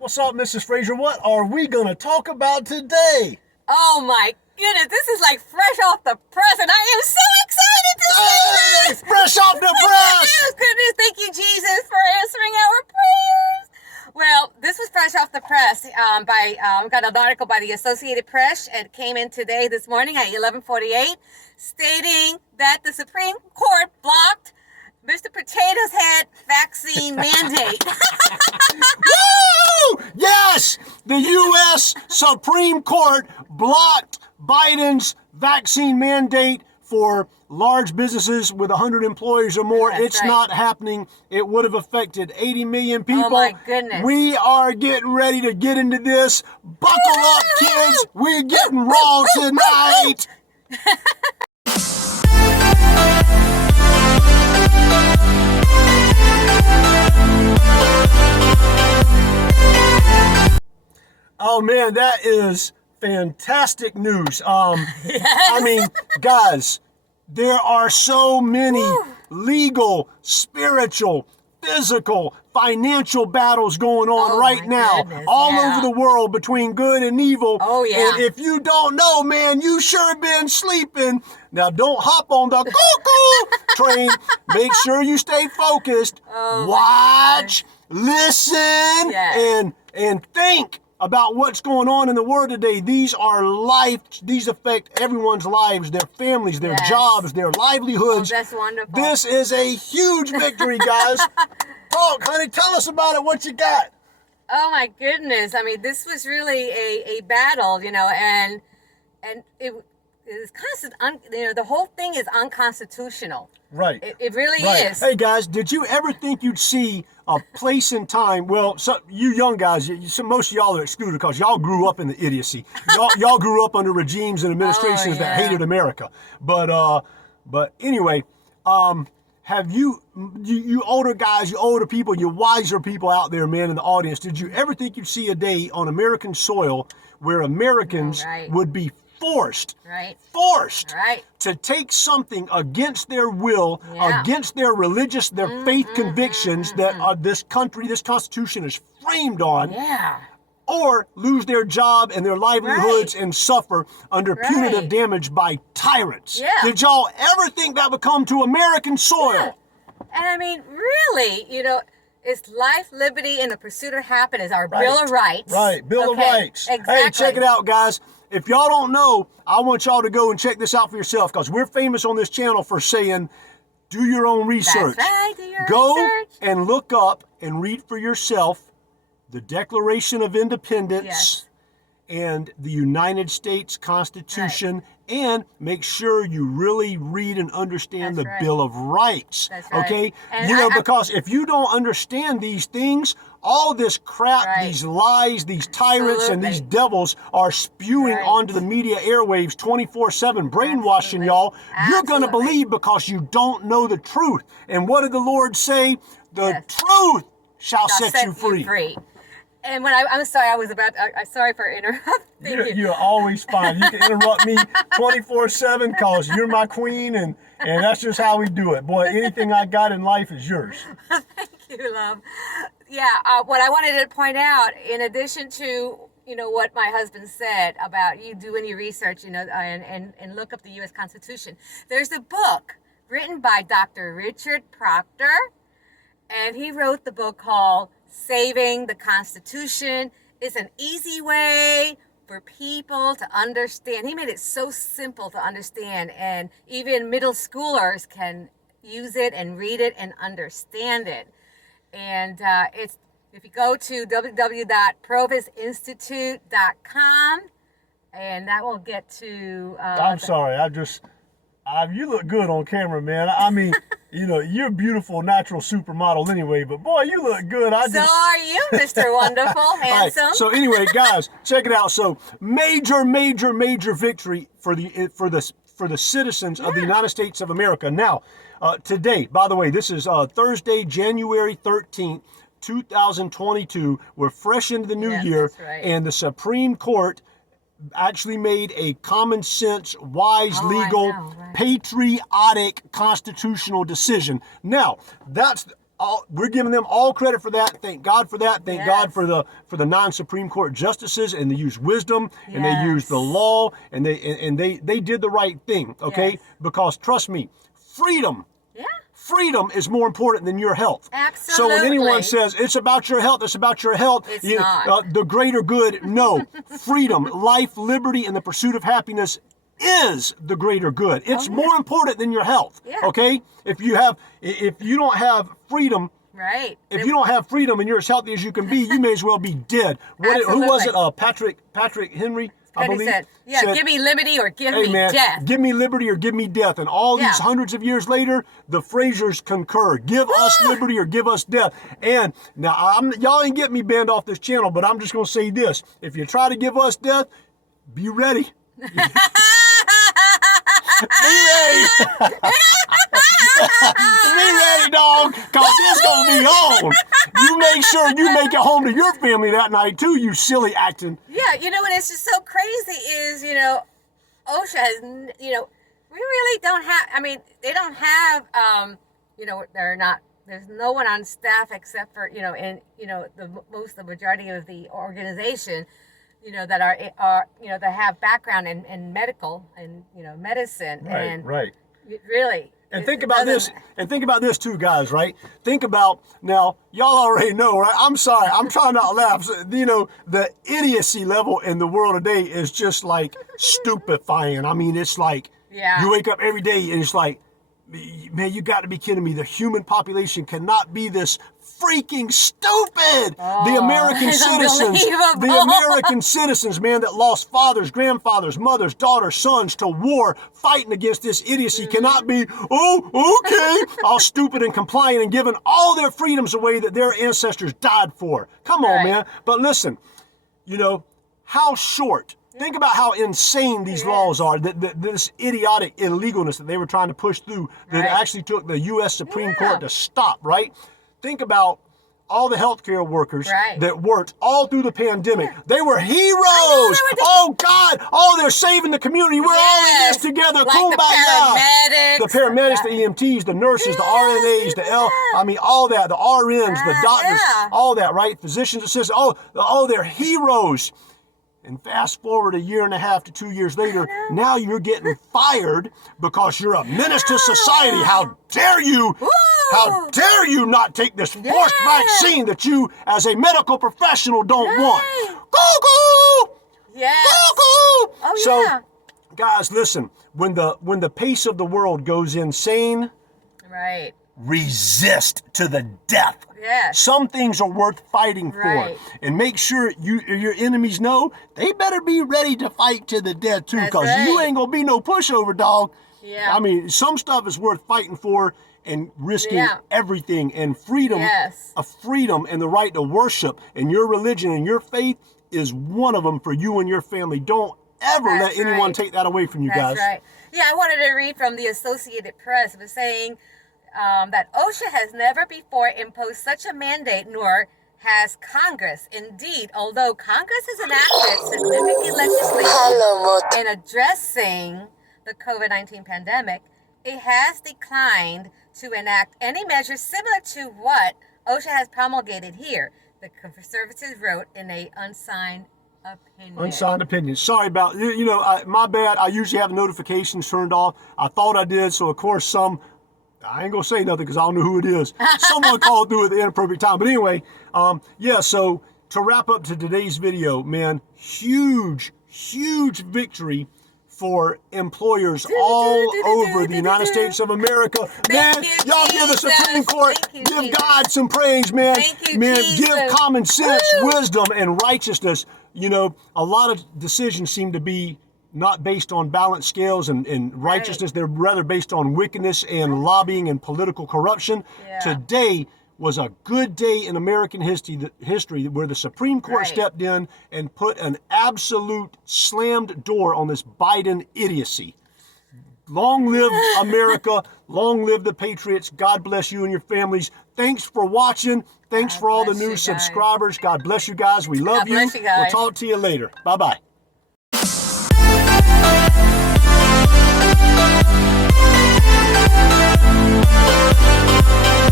What's up, Mrs. Fraser? What are we going to talk about today? Oh my goodness, this is like fresh off the press, and I am so excited to say this! Fresh off the press! Oh goodness, thank you, Jesus, for answering our prayers. Well, this was fresh off the press. Got an article by the Associated Press. It came in today, this morning at 11:48, stating that the Supreme Court blocked Mr. Potato's Head vaccine mandate. Woo! Yes! The U.S. Supreme Court blocked Biden's vaccine mandate for large businesses with 100 employees or more. That's it's right. not happening. It would have affected 80 million people. Oh my goodness. We are getting ready to get into this. Buckle up, kids. We're getting raw tonight. Oh man, that is fantastic news. Yes. I mean, guys, there are so many legal, spiritual, physical, financial battles going on right now, goodness, all yeah. over the world between good and evil. Oh, yeah. And if you don't know, man, you sure been sleeping. Now, don't hop on the cuckoo train. Make sure you stay focused. Oh, watch, listen, Yes. and think about what's going on in the world today. These are these affect everyone's lives, their families, their Yes. jobs, their livelihoods. Oh, that's wonderful. This is a huge victory, guys. Talk, honey, tell us about it, what you got. Oh my goodness! I mean, this was really a battle, and it is constant. The whole thing is unconstitutional. Right. It really Right. is. Hey, guys, did you ever think you'd see a place in time? Well, you young guys, most of y'all are excluded because y'all grew up in the idiocy. Y'all grew up under regimes and administrations that yeah. hated America. But anyway, have you older guys, you older people, you wiser people out there, man, in the audience, did you ever think you'd see a day on American soil where Americans Right. would be forced Right. Right. to take something against their will, Yeah. against their religious, their faith convictions that this country, this Constitution is framed on, Yeah. or lose their job and their livelihoods Right. and suffer under punitive Right. damage by tyrants. Yeah. Did y'all ever think that would come to American soil? And I mean, really, it's life, liberty, and the pursuit of happiness, our Right. Bill of Rights. Right, Bill of Okay, Rights. Exactly. Hey, check it out, guys. If y'all don't know, I want y'all to go and check this out for yourself because we're famous on this channel for saying, do your own research. That's right, do your Go research. and look up and read for yourself the Declaration of Independence Yes. and the United States Constitution, and make sure you really read and understand That's the right. Bill of Rights. That's right. Okay? And Because if you don't understand these things, all this crap, Right. these lies, these tyrants, and these Absolutely. devils are spewing Right. onto the media airwaves 24/7, brainwashing Absolutely. y'all. You're going to Absolutely. believe because you don't know the truth. And what did the Lord say? The Yes. truth shall I'll set you free. And when I'm sorry, I'm sorry for interrupting you. You're always fine. You can interrupt me 24/7 because you're my queen, and that's just how we do it. Boy, anything I got in life is yours. Thank you, love. Yeah, what I wanted to point out, in addition to what my husband said about you doing your research, and look up the U.S. Constitution. There's a book written by Dr. Richard Proctor, and he wrote the book called Saving the Constitution. It's an easy way for people to understand. He made it so simple to understand, and even middle schoolers can use it and read it and understand it. And if you go to www.provisinstitute.com, and that will get to. I'm sorry. You look good on camera, man. I mean, you're a beautiful natural supermodel anyway, but boy, you look good. So are you, Mr. Wonderful, handsome. Right. So anyway, guys, check it out. So major victory for the citizens of the United States of America. Now, today, by the way, this is Thursday, January 13th, 2022. We're fresh into the new year, that's right. and the Supreme Court actually made a common sense, wise, legal, right. patriotic constitutional decision. Now, that's we're giving them all credit for that. Thank God for that. Thank Yes. God for the non-Supreme Court justices, and they used wisdom, and they used the Yes. law, and they did the right thing. Okay, Yes. because trust me, freedom. Yeah. Freedom is more important than your health. So when Absolutely. anyone says it's about your health, it's about your health, It's not. the greater good, no. Freedom, life, liberty, and the pursuit of happiness is the greater good. It's more important than your health. Yeah. Okay? If you don't have freedom, Right. if you don't have freedom and you're as healthy as you can be, you may as well be dead. Who was it? Patrick Henry, I And he believe. said, give me liberty or give Hey me man, death. give me liberty or give me death. And all these hundreds of years later, the Frasers concur. Give us liberty or give us death. And now, y'all ain't getting me banned off this channel, but I'm just going to say this. If you try to give us death, be ready. Be ready. Be ready, dog, because it's going to be on. You make sure you make it home to your family that night, too, you silly acting. Yeah, you know what? It's just so crazy. Is OSHA has we really don't have. I mean, they don't have. They're not. There's no one on staff except for the majority of the organization. That are that have background in medical and medicine and Right. really. And think about this, too, guys, right? Think about, now, y'all already know, right? I'm sorry, I'm trying not to laugh. The idiocy level in the world today is just like stupefying. I mean, it's like, you wake up every day and it's like, man, you got to be kidding me. The human population cannot be this freaking stupid. The American citizens, man, that lost fathers, grandfathers, mothers, daughters, sons to war, fighting against this idiocy cannot be, all stupid and compliant and giving all their freedoms away that their ancestors died for. Come on, man. But listen, how short. Think about how insane these laws are, this idiotic illegalness that they were trying to push through that actually took the U.S. Supreme Court to stop, right? Think about all the healthcare workers that worked all through the pandemic. They were heroes. Oh, God. Oh, they're saving the community. We're all in this together. Like Kumbaya. The paramedics, the EMTs, the nurses, the RNAs, all that, the RNs, the doctors, all that, right? Physicians, assistants, they're heroes. And fast forward a year and a half to 2 years later, now you're getting fired because you're a menace to society. How dare you? How dare you not take this forced vaccine that you, as a medical professional, don't want? Cuckoo! Yes. Cuckoo! Oh, so, guys, listen. When the pace of the world goes insane, resist to the death. Yes. Some things are worth fighting for. And make sure your enemies know they better be ready to fight to the death too, because you ain't gonna be no pushover, dog. Yeah. I mean, some stuff is worth fighting for and risking everything. And freedom, freedom and the right to worship and your religion and your faith is one of them for you and your family. Don't ever let anyone take that away from you guys. That's right. Yeah, I wanted to read from the Associated Press. It was saying that OSHA has never before imposed such a mandate, nor has Congress. Indeed, although Congress has enacted significant legislation in addressing the COVID-19 pandemic, it has declined to enact any measures similar to what OSHA has promulgated here, the conservatives wrote in an unsigned opinion. Unsigned opinion. Sorry about, my bad. I usually have notifications turned off. I thought I did, so of course I ain't gonna say nothing because I don't know who it is. Someone called through at the inappropriate time. But anyway, so to wrap up to today's video, man, huge victory for employers all over the United States of America. Man, y'all give the Supreme Court, give God some praise, man. Give common sense, wisdom, and righteousness. A lot of decisions seem to be not based on balanced scales and righteousness. They're rather based on wickedness and lobbying and political corruption. Today was a good day in American history where the Supreme Court stepped in and put an absolute slammed door on this Biden idiocy. Long live America. Long live the Patriots. God bless you and your families. Thanks for watching. Thanks for all the new subscribers. God bless you guys. We love you. We'll talk to you later. Bye-bye.